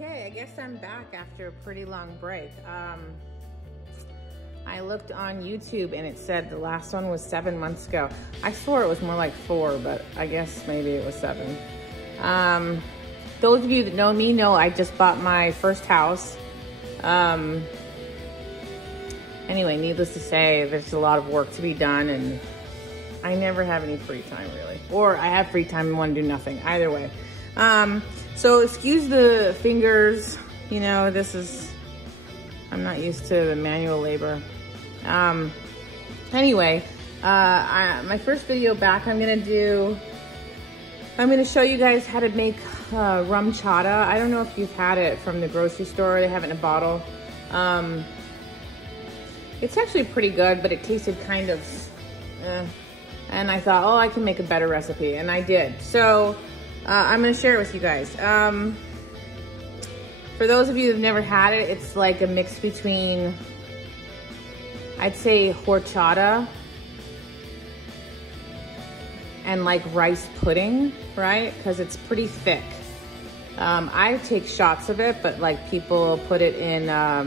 Okay, I guess I'm back after a pretty long break. I looked on YouTube and it said the last one was 7 months ago. I swore it was more like 4, but I guess maybe it was 7. Those of you that know me know I just bought my first house. Anyway, needless to say, there's a lot of work to be done and I never have any free time really. Or I have free time and want to do nothing, either way. So excuse the fingers, you know, I'm not used to the manual labor. Anyway, my first video back, I'm gonna show you guys how to make Rumchata. I don't know if you've had it from the grocery store. They have it in a bottle. It's actually pretty good, but it tasted kind of, and I thought, oh, I can make a better recipe, and I did. So I'm gonna share it with you guys. For those of you who've never had it, it's like a mix between, I'd say, horchata and like rice pudding, right? Because it's pretty thick. I take shots of it, but like people put it in, I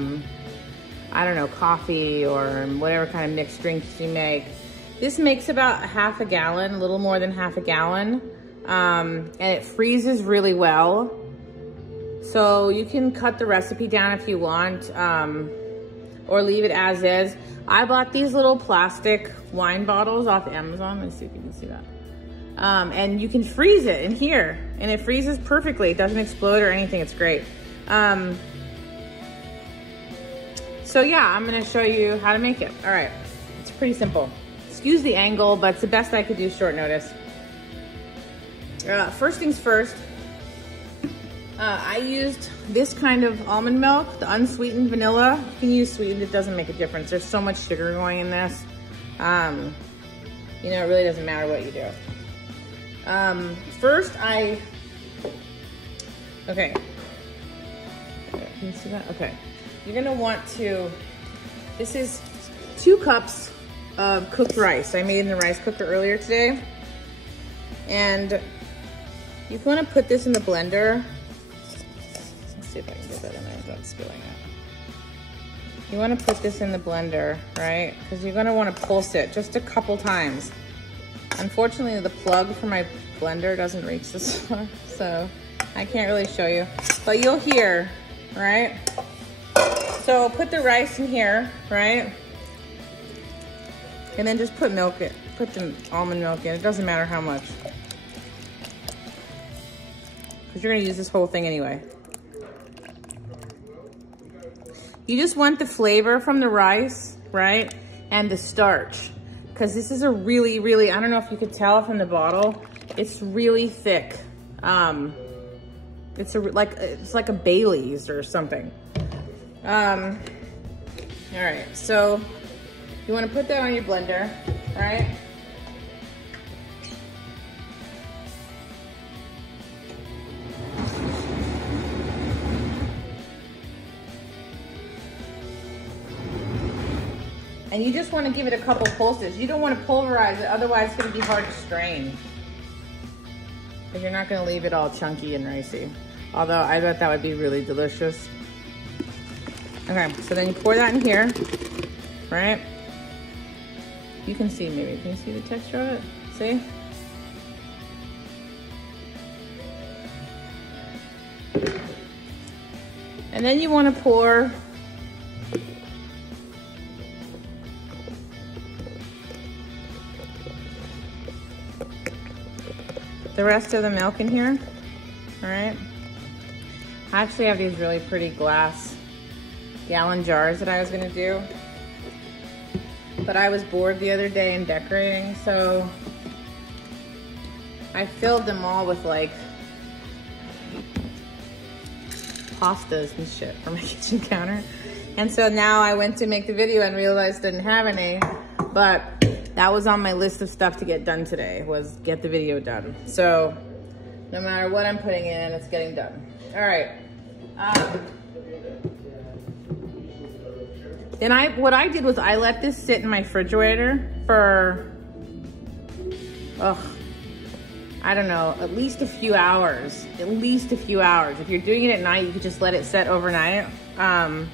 don't know, coffee or whatever kind of mixed drinks you make. This makes about half a gallon, a little more than half a gallon. And it freezes really well. So you can cut the recipe down if you want, or leave it as is. I bought these little plastic wine bottles off Amazon. Let's see if you can see that. And you can freeze it in here and it freezes perfectly. It doesn't explode or anything. It's great. So yeah, I'm gonna show you how to make it. All right, it's pretty simple. Excuse the angle, but it's the best I could do short notice. First things first, I used this kind of almond milk, the unsweetened vanilla. You can use sweetened, it doesn't make a difference. There's so much sugar going in this. You know, it really doesn't matter what you do. First okay. Can you see that? Okay. You're gonna want to, this is 2 cups of cooked rice. I made in the rice cooker earlier today. And you want to put this in the blender. Let's see if I can get that in there without spilling it. You want to put this in the blender, right? Because you're going to want to pulse it just a couple times. Unfortunately, the plug for my blender doesn't reach this far, so I can't really show you. But you'll hear, right? So put the rice in here, right? And then just put milk in. Put the almond milk in. It doesn't matter how much. Because you're going to use this whole thing anyway. You just want the flavor from the rice, right? And the starch. Because this is a really, really, I don't know if you could tell from the bottle, it's really thick. It's like a Bailey's or something. All right, so you want to put that on your blender, all right? And you just want to give it a couple pulses. You don't want to pulverize it, otherwise it's going to be hard to strain. Because you're not going to leave it all chunky and ricey. Although I bet that would be really delicious. Okay, so then you pour that in here, right? You can see maybe, can you see the texture of it? See? And then you want to pour the rest of the milk in here, all right? I actually have these really pretty glass gallon jars that I was gonna do, but I was bored the other day and decorating, so I filled them all with like pastas and shit for my kitchen counter. And so now I went to make the video and realized I didn't have any, but that was on my list of stuff to get done today, was get the video done. So no matter what I'm putting in, it's getting done. All right. Then what I did was I let this sit in my refrigerator for, I don't know, at least a few hours. At least a few hours. If you're doing it at night, you could just let it set overnight. And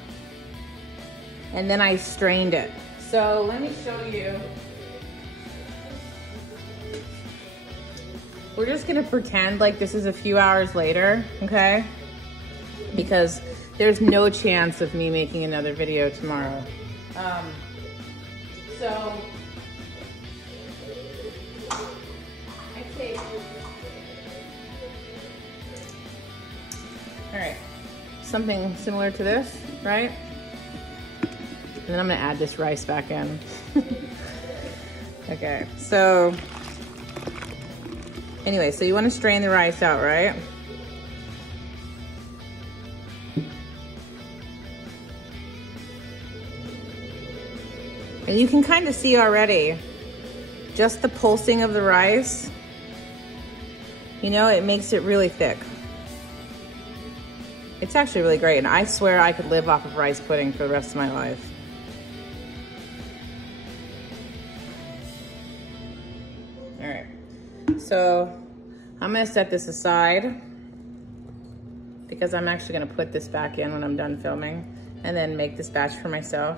then I strained it. So let me show you. We're just gonna pretend like this is a few hours later, okay? Because there's no chance of me making another video tomorrow. So I take, all right, something similar to this, right? And then I'm gonna add this rice back in. Okay, so anyway, so you wanna strain the rice out, right? And you can kind of see already, just the pulsing of the rice, you know, it makes it really thick. It's actually really great, and I swear I could live off of rice pudding for the rest of my life. All right, so I'm gonna set this aside because I'm actually gonna put this back in when I'm done filming and then make this batch for myself.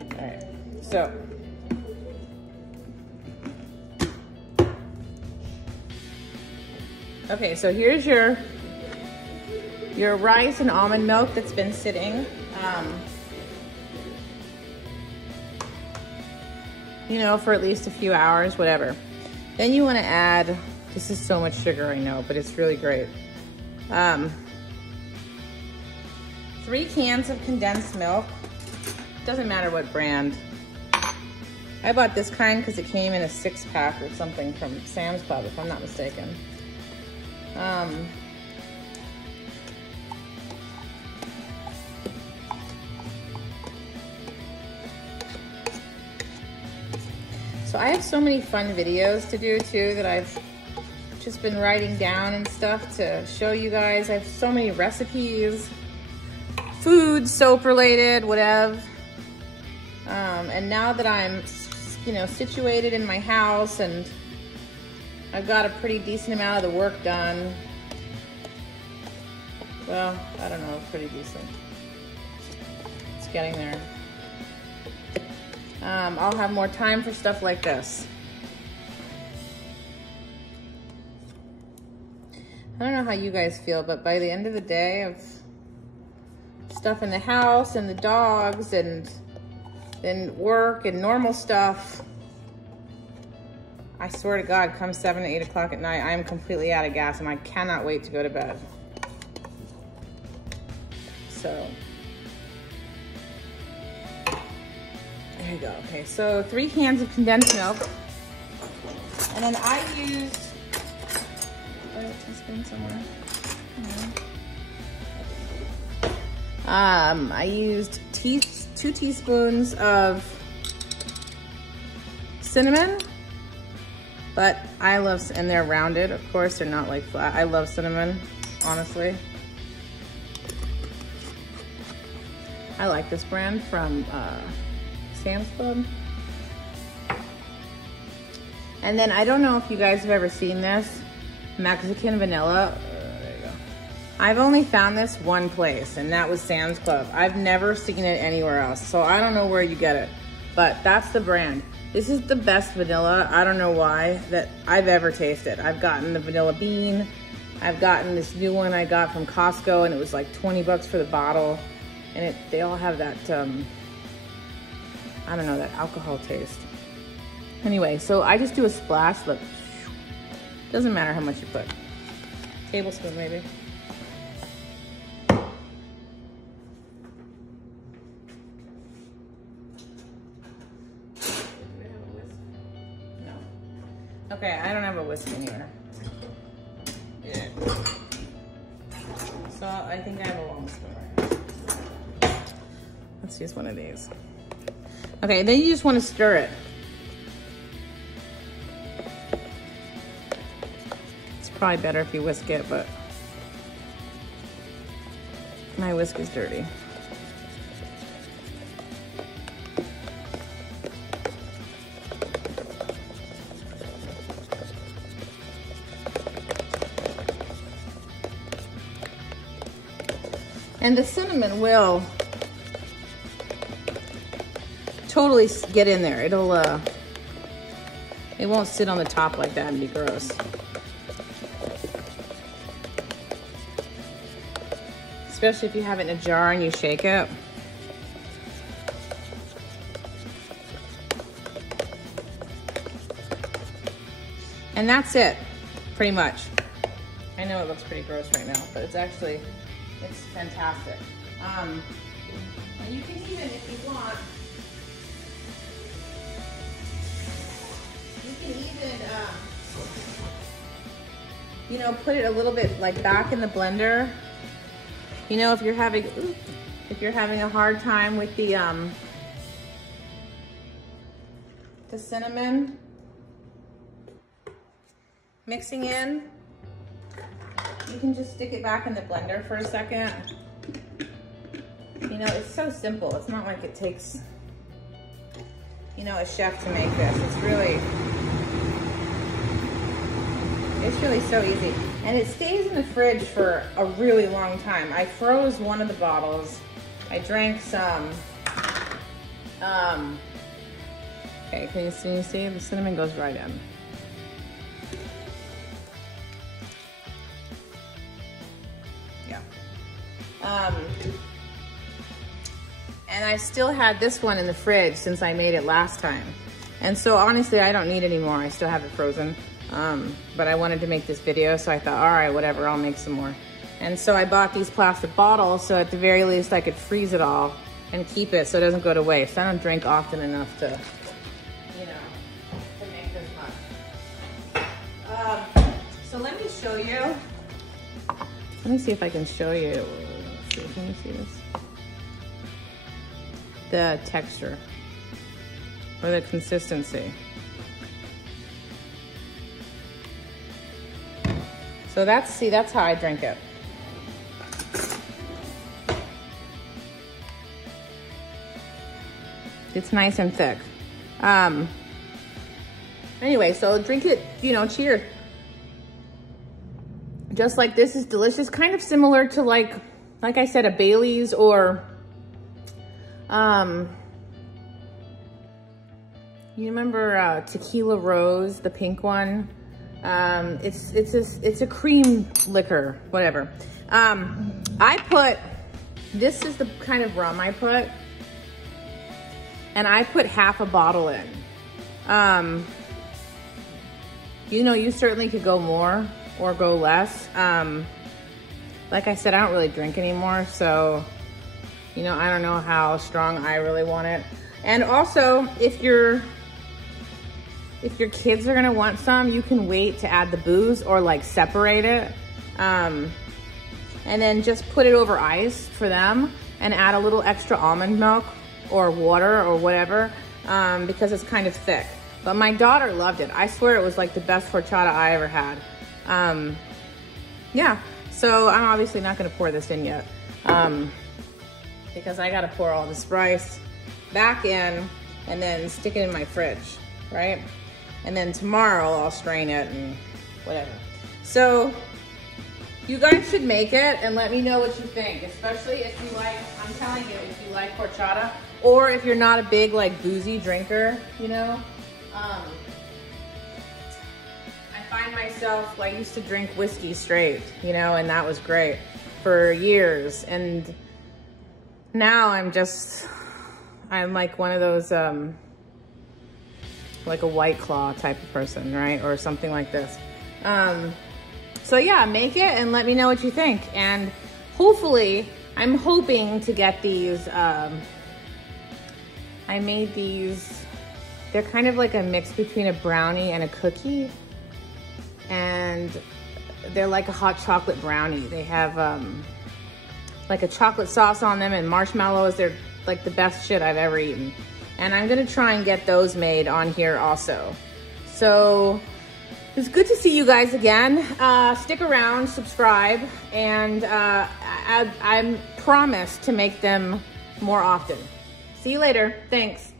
All right, so okay, so here's your rice and almond milk that's been sitting, you know, for at least a few hours, whatever. Then you want to add, this is so much sugar, I know, but it's really great. 3 cans of condensed milk. Doesn't matter what brand. I bought this kind because it came in a 6-pack or something from Sam's Club, if I'm not mistaken. So I have so many fun videos to do too that I've just been writing down and stuff to show you guys. I have so many recipes, food, soap related, whatever. And now that I'm, you know, situated in my house and I've got a pretty decent amount of the work done. Well, I don't know, pretty decent. It's getting there. I'll have more time for stuff like this. I don't know how you guys feel, but by the end of the day of stuff in the house and the dogs and then work and normal stuff, I swear to God, come 7 to 8 o'clock at night, I am completely out of gas and I cannot wait to go to bed. So, there you go. Okay, so 3 cans of condensed milk. And then I used, somewhere. I used 2 teaspoons of cinnamon. But I love, and they're rounded, of course, they're not like flat. I love cinnamon, honestly. I like this brand from Sam's Club. And then I don't know if you guys have ever seen this, Mexican vanilla. There you go. I've only found this one place, and that was Sam's Club. I've never seen it anywhere else, so I don't know where you get it, but that's the brand. This is the best vanilla, I don't know why, that I've ever tasted. I've gotten the vanilla bean. I've gotten this new one I got from Costco, and it was like 20 bucks for the bottle. And they all have that, I don't know, that alcohol taste. Anyway, so I just do a splash, look. Doesn't matter how much you put. Tablespoon maybe. Okay, I don't have a whisk anywhere. Yeah. So I think I have a long spoon right now. Let's use one of these. Okay, then you just want to stir it. It's probably better if you whisk it, but my whisk is dirty. And the cinnamon will totally get in there. It won't sit on the top like that and be gross. Especially if you have it in a jar and you shake it. And that's it, pretty much. I know it looks pretty gross right now, but it's fantastic. And you can even, if you want, you can even, you know, put it a little bit like back in the blender. You know, if you're having a hard time with the cinnamon mixing in, you can just stick it back in the blender for a second. You know, it's so simple. It's not like it takes, you know, a chef to make this. It's really so easy. And it stays in the fridge for a really long time. I froze one of the bottles. I drank some. Okay, can you see? The cinnamon goes right in. And I still had this one in the fridge since I made it last time. And so honestly, I don't need any more. I still have it frozen. But I wanted to make this video, so I thought, all right, whatever, I'll make some more. And so I bought these plastic bottles, so at the very least I could freeze it all and keep it so it doesn't go to waste. I don't drink often enough to, you know, to make this much. So let me show you. Let me see if I can show you. Can you see this? The texture or the consistency. So that's how I drink it. It's nice and thick. Anyway, so drink it, you know, cheers. Just like this is delicious, kind of similar to like I said, a Bailey's or, you remember Tequila Rose, the pink one? It's a cream liquor, whatever. This is the kind of rum I put, and I put half a bottle in. You know, you certainly could go more or go less. Like I said, I don't really drink anymore, so, you know, I don't know how strong I really want it. And also, if your kids are gonna want some, you can wait to add the booze or like separate it. And then just put it over ice for them and add a little extra almond milk or water or whatever, because it's kind of thick. But my daughter loved it. I swear it was like the best horchata I ever had. Yeah, so I'm obviously not gonna pour this in yet, because I gotta pour all this rice back in and then stick it in my fridge, right? And then tomorrow I'll strain it and whatever. So you guys should make it and let me know what you think, especially if you like, I'm telling you, if you like horchata, or if you're not a big like boozy drinker, you know. I find myself, I used to drink whiskey straight, you know, and that was great for years. And now I'm like one of those, like a White Claw type of person, right? Or something like this. So yeah, make it and let me know what you think. And hopefully, I'm hoping to get these, I made these, they're kind of like a mix between a brownie and a cookie. And they're like a hot chocolate brownie. They have like a chocolate sauce on them and marshmallows. They're like the best shit I've ever eaten. And I'm gonna try and get those made on here also. So it's good to see you guys again. Stick around, subscribe, and I'm promised to make them more often. See you later, thanks.